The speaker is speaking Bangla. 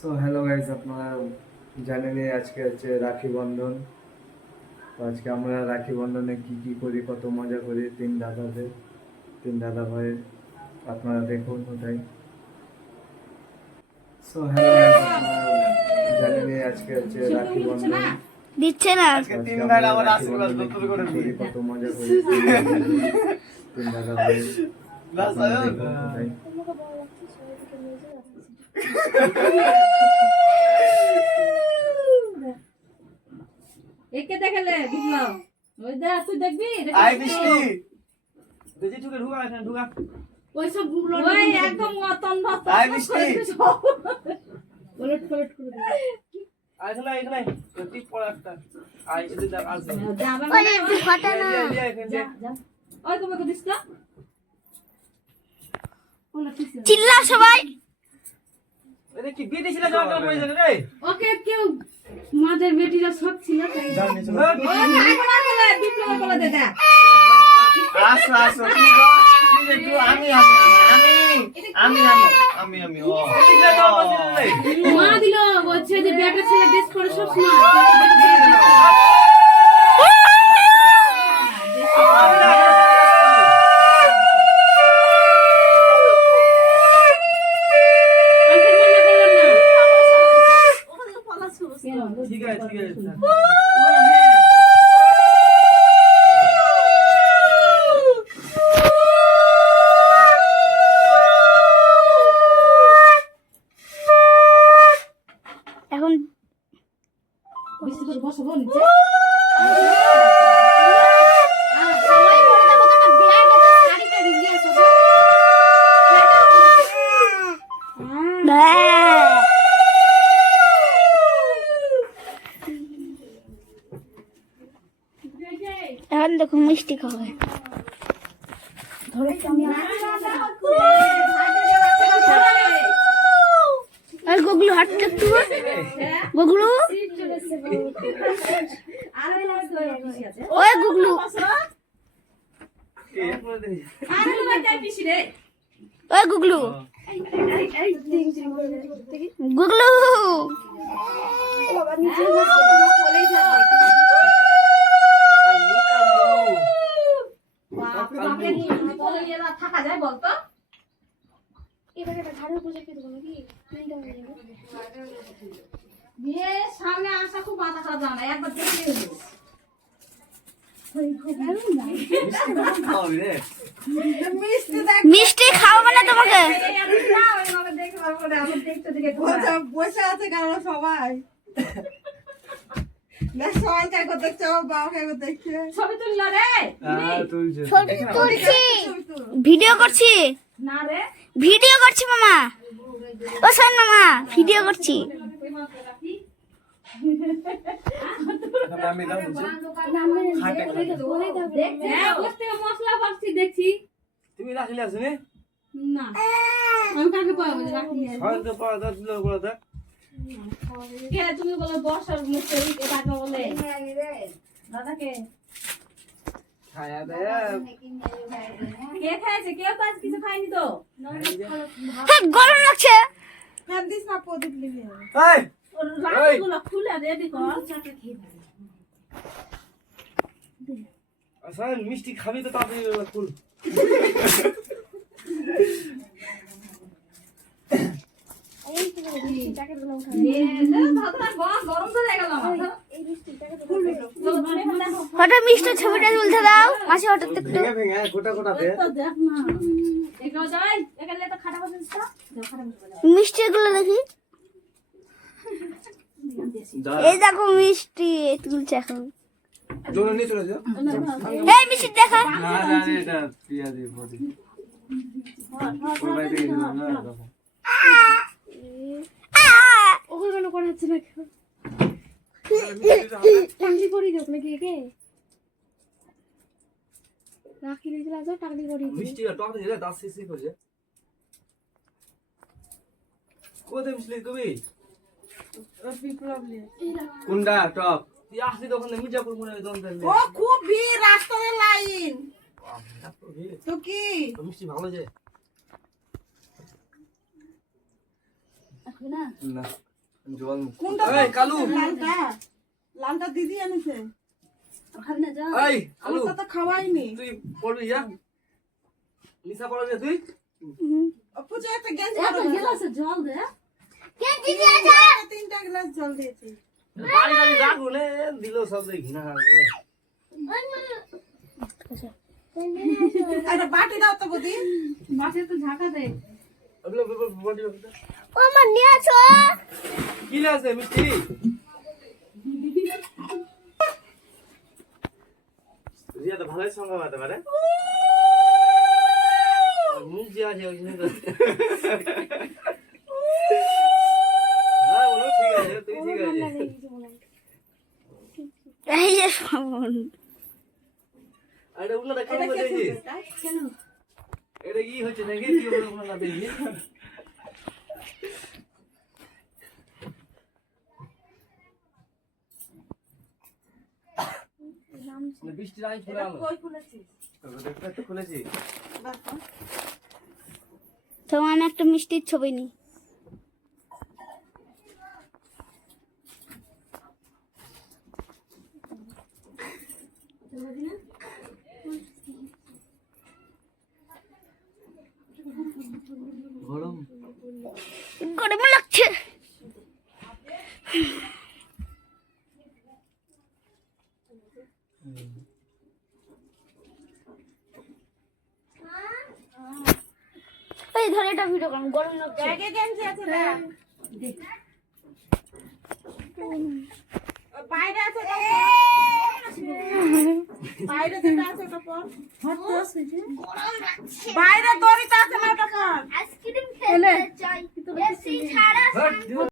সো হ্যালো গাইস, আপনারা জানেনই আজকে হচ্ছে রাখি বন্ধন। তো আজকে আমরা রাখি বন্ধনে কি কি করি, কত মজা করি তিন দাদা ভাইয়ের, আপনারা দেখুন ওটাই। সো হ্যালো গাইস, আপনারা জানেনই আজকে হচ্ছে রাখি বন্ধন। দিচ্ছে না আজকে আমরা রাখি বন্ধনে কি কি করি, কত মজা করি তিন দাদা ভাইয়ের, আপনারা দেখুন ওটাই। একে দেখালে বুঝলাম ওই দা তুই দেখবি আই বৃষ্টি দেখি ঢুকে ঢুকা এখানে ঢুকা ওই সব গুলো ওই একদম মতন ভাত আই বৃষ্টি পলট পলট করে দে আই শোনা এখানে টিপ পড়া একটা আই এদিকে দেখ আসবে যাবা ওরে ফটা না যা যা ওই তোমাকে দিছ না ওলা কিস চিল্লা সবাই এদিকে কি বিয়ে দিছিল যাওয়া পড়ে যাবে রে ওকে কেউ মাদের বেটিরা সব ছিল তাই যাও নিচে ওই খাইবো না বলে বিপ্লব বলে দে দে আসো আসো একটু আমি ও এদিকে যাও বসে মা দিল বলছে যে বেটা ছেলে ড্রেস করে সব সময় ঠিক আছে এখন বেশি করে বসবো নিচে এখন দেখো মিষ্টি খাবে আর গুগলু হাঁটতে একটু গুগলু ওই গুগলু ওই গুগলু গুগলু থাকা যায় বলতো বিয়ে সামনে আসা খুব মাথা খারাপ জানা একবার দেখে মিষ্টি খাওয়াবো না তোমাকে বসে আছে কারণ সবাই দেখছে বাবাকে দেখছে ছবি তুলল রে তুলছি ভিডিও করছি না রে ভিডিও করছি মামা ও শোন মামা ভিডিও করছি আমি দাও মশলা পাচ্ছি দেখছি তুমি রাখলে আসনে না আমি কাকে পাবো রাখি হয়তো পাওয়া দিল বড় দা কে তুমি বলো বর্ষার মিস্ত্রি কে কাকে বলে দাদাকে খায়া দে কে খাইছে কেউ তো আজ কিছু খায়নি তো হ্যাঁ গরম লাগছে ফ্যান দিস না প্রদীপ লিবি এই রাখগুলো খুলে রেডি কর চাটা খেয়ে আসলে মিষ্টি খাবি তো তাড়াতাড়ি ফুল হঠাৎ মিষ্টির ছবিটা তুলতে দাও মাসি হঠাৎ একটু ভেঙে ভেঙে গোটা গোটা দে দেখ না এগুলো যাই এখানে তো খাটা বসে মিষ্টি গুলো দেখি এই দেখো মিষ্টি তুলছে এখন জোরে নিয়ে চলে যাও এই মিষ্টি দেখা না জানি এটা পিয়াজি বডি ওই বাইরে গেল না দেখো ওকে কেন করা হচ্ছে না টাকলি করি দেব নাকি একে রাখি দিয়েছিল আজ টাকলি করি মিষ্টি টক দিলে 10 সিসি করে কোথায় মিষ্টি তুমি বিপ্লব নিয়ে কোনটা টক তুই আসলি তখন মির্জাপুর মনে হয় দোকান ও খুব ভিড় রাস্তায় লাইন তো কি মিষ্টি ভালো যায় না না জল কোনটা এই কালু লালটা লালটা দিদি এনেছে খাবি না যা এই কালু আমারটা তো খাওয়াইনি তুই পড়বি যা নিশা পড়া যা তুই পুজো একটা গ্যাস এত গেলাসে জল দে কে দিদি আছে 3টা গ্লাস জল দিয়েছি বাড়ি বাড়ি রাখ বলে দিল সব দেখি ঘৃণা করে আরে বাটি দাও তো বদি মাছে তো ঝাঁকা দে ও মা নিয়ে আসো কি আছে মিষ্টি রিয়া তো ভালোই সঙ্গ মারতে পারে মুখ যে আছে ওই জন্য না বলো ঠিক আছে তুই ঠিক আছে এই যে শোন আরে উনাটা কেন এটা কে দেখি খেলবে? কেন এটা কি হচ্ছে নাকি কি হলো উনাটা দেখি বৃষ্টির আই ফুলে আলো কই খুলেছিস দেখতে খুলেছি দেখো তো আমি একটা মিষ্টির ছবি নিই গরম গরম লাগছে এই ধরে এটা ভিডিও করুন গরম লাগছে ব্যাগে গেঞ্জি আছে না বাইরে আছে তো বাইরে যেটা আছে ওটা পর বাইরে দড়িটা আছে না ওটা পর আইসক্রিম খেতে চাই এসি ছাড়া হট